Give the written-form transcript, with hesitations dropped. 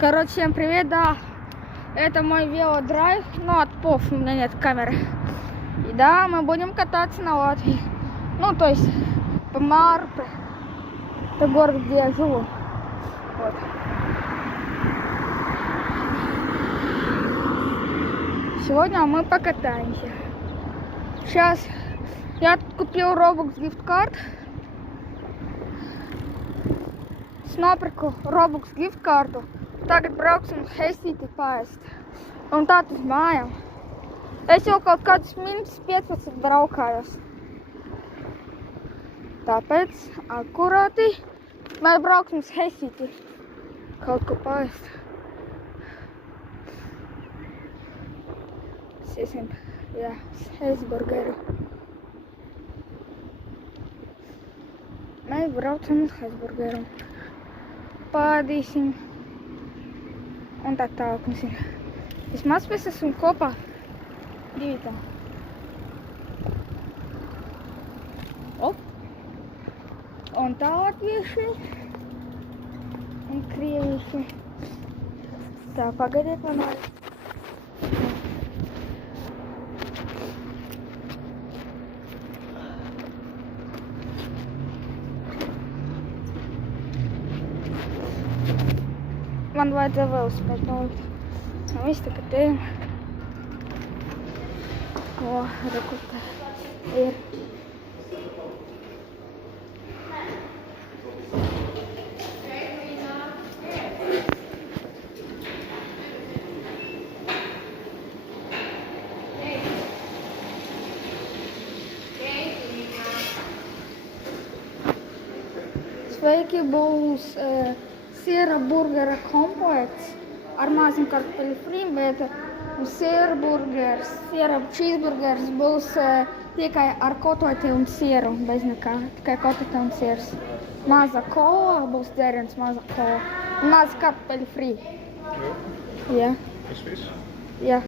Короче, всем привет, да, это мой велодрайв, но от ПОФ у меня нет камеры. И да, мы будем кататься на Латвии, ну то есть по Марпе, это город, где я живу. Вот. Сегодня мы покатаемся. Сейчас я купил Robux gift-card. Nopirku Robux gift-kartu. Tagad brauksim Helsinki paēst. Un tā uz mājām. Es jau kaut kādus minūtes 15 braukājos. Tāpēc akurāti mēs brauksim uz Helsinki. Kaut ko paēst. Siesim, jā, Hesburgeru. Mēs braucam uz Hesburgeru. Pādīsim un tā tālāk mums ir. Vismaz mēs esam kopā divi tam. Un tā latvieši un krievieši. Tā, pagaidiet man arī. Man vajadzēja velosipēdu nolikt. Nu, viss tagad ejam. O, rekur tā ir. Sveiki, būs siera burgera komplekts ar maziem kartupeļu frīm, bet siera burgers, siera cheeseburgers būs tikai ar kotletu un sieru, bez nekā, tikai kotlete un sieras. Maza kola, būs dzēriens, maza kola un maza kartupeļu frī. Jā. Tas viss? Jā.